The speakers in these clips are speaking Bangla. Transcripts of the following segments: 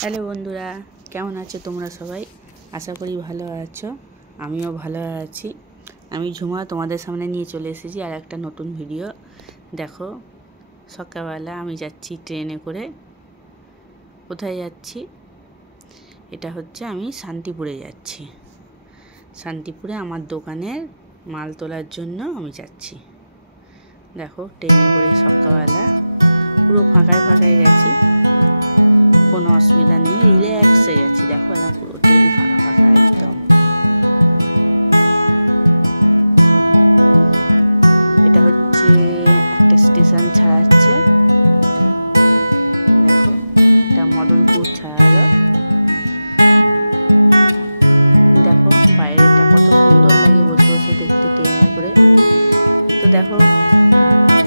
হ্যালো বন্ধুরা, কেমন আছো তোমরা সবাই? আশা করি ভালো আছো। আমিও ভালো আছি। আমি ঝুমা তোমাদের সামনে নিয়ে চলে এসেছি আর একটা নতুন ভিডিও। দেখো, সকালবেলা আমি যাচ্ছি ট্রেনে করে। কোথায় যাচ্ছি? এটা হচ্ছে আমি শান্তিপুরে যাচ্ছি। শান্তিপুরে আমার দোকানের মাল তোলার জন্য আমি যাচ্ছি। দেখো, ট্রেনে করে সকালবেলা পুরো ফাঁকায় ফাঁকায় গেছি, কোনো অসুবিধা নেই, রিল্যাক্স হয়ে গেছি। দেখো না, পুরো ট্রেন ফাঁকা স্টেশন ছাড়াচ্ছে, এটা মদনপুর ছাড়া। দেখো বাইরেটা কত সুন্দর লাগে বসে বসে দেখতে ট্রেনে করে। তো দেখো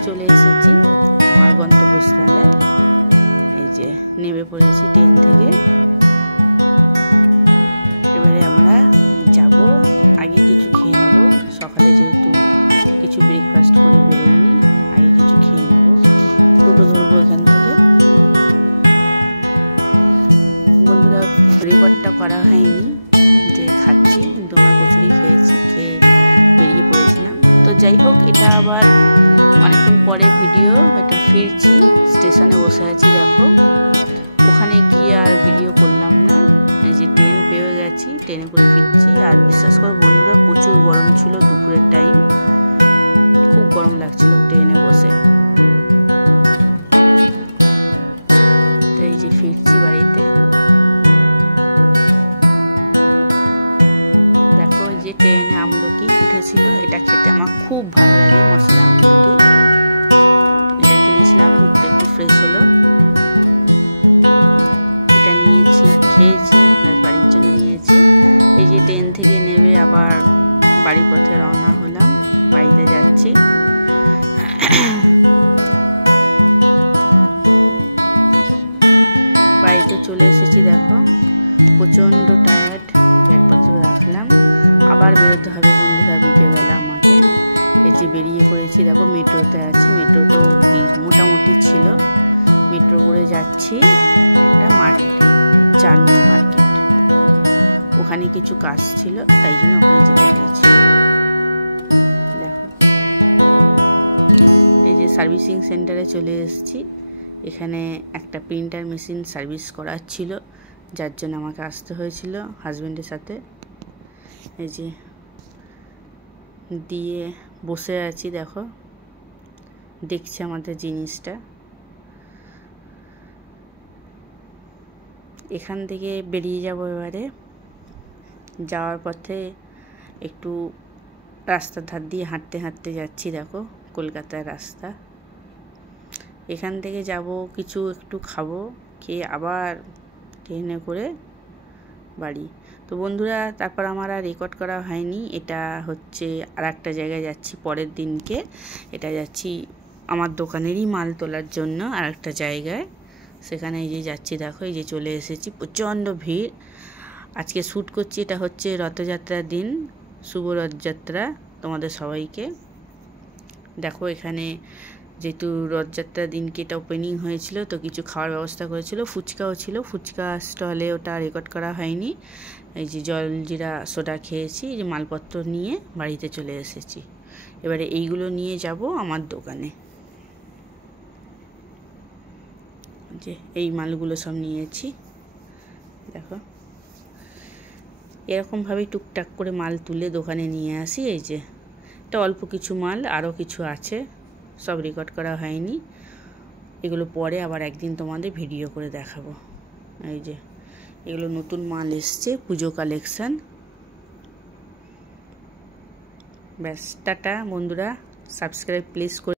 চলে এসেছি আমার গন্তব্যস্থানে। এই যে নেমে পড়েছি ট্রেন থেকে। এবারে আমরা যাবো। আগে কিছু খেয়ে নেবো, সকালে যেহেতু কিছু ব্রেকফাস্ট করে আগে কিছু খেয়ে নেবো। রেকর্ডটা করা হয়নি যে খাচ্ছি, তোমরা মুসলি খেয়েছি, খেয়ে বেরিয়ে পড়েছিলাম। তো যাই হোক, এটা আবার অনেক পরের ভিডিও। হয়তো ফিরছি, স্টেশনে বসে আছি। দেখো ওখানে গিয়ে আর ভিডিও করলাম না। এই যে ট্রেন পেয়ে গেছি, ট্রেনে করে ফিরছি। আর বিশ্বাস করবো বন্ধুরা, প্রচুর গরম ছিল দুপুরের টাইম। খুব গরম লাগছিল ট্রেনে বসে। এই যে ফিরছি বাড়িতে। দেখো এই যে ট্রেনে আমলকি উঠেছিল, এটা খেতে আমার খুব ভালো লাগে, মশলা আমলকি। এটা কিনেছিলাম, একটু ফ্রেশ হলো, এটা নিয়েছি, খেয়েছি, বাড়ির জন্য নিয়েছি। এই যে ট্রেন থেকে নেমে আবার বাড়ির পথে রওনা হলাম, বাড়িতে যাচ্ছি। বাড়িতে চলে এসেছি। দেখো প্রচণ্ড টায়ার্ড, একটা জায়গা খেলাম, আবার বেরোতে হবে বন্ধুরা ভিডিওটা আমার। এই যে বেরিয়ে পড়েছি। দেখো মেট্রোতে আছি, মেট্রোতে ভিড় মোটামুটি ছিল। মেট্রো করে যাচ্ছি, এটা মার্কেট, চাটনি মার্কেট। ওখানে কিছু কাজ ছিল, তাই জন্য ওখানে যেতে পেরেছি। এই যে সার্ভিসিং সেন্টারে চলে এসেছি। এখানে একটা প্রিন্টার মেশিন সার্ভিস করার ছিল, যার জন্য আমাকে আসতে হয়েছিল হাজবেন্ডের সাথে। এই যে দিয়ে বসে আছি, দেখো দেখছি আমাদের জিনিসটা। এখান থেকে বেরিয়ে যাব এবারে। যাওয়ার পথে একটু রাস্তার ধার দিয়ে হাঁটতে হাঁটতে যাচ্ছি। দেখো কলকাতার রাস্তা। এখান থেকে যাব, কিছু একটু খাবো, খেয়ে আবার ট্রেনে করে বাড়ি। তো বন্ধুরা, তারপর আমার আর রেকর্ড করা হয়নি। এটা হচ্ছে আর একটা জায়গায় যাচ্ছি পরের দিনকে। এটা যাচ্ছি আমার দোকানেরই মাল তোলার জন্য আর একটা জায়গায়। সেখানে এই যে যাচ্ছি, দেখো এই যে চলে এসেছি। প্রচণ্ড ভিড়। আজকে শ্যুট করছি, এটা হচ্ছে রথযাত্রার দিন। শুভ রথযাত্রা তোমাদের সবাইকে। দেখো এখানে যেহেতু রথযাত্রার দিনকে এটা ওপেনিং হয়েছিল, তো কিছু খাওয়ার ব্যবস্থা করেছিল, ফুচকাও ছিল। ফুচকা স্টলে ওটা রেকর্ড করা হয়নি। এই যে জলজিরা সোডা খেয়েছি, এই যে মালপত্র নিয়ে বাড়িতে চলে এসেছি। এবারে এইগুলো নিয়ে যাব আমার দোকানে। যে এই মালগুলো সব নিয়েছি। দেখো এরকমভাবেই টুকটাক করে মাল তুলে দোকানে নিয়ে আসি। এই যে এটা অল্প কিছু মাল, আরও কিছু আছে, সব রেকর্ড করা হয়নি। এগুলো পরে আবার একদিন তোমাদের ভিডিও করে দেখাবো। এই যে এগুলো নতুন মাল এসছে, পুজো কালেকশান। ব্যাস, টাটা বন্ধুরা, সাবস্ক্রাইব প্লিজ করে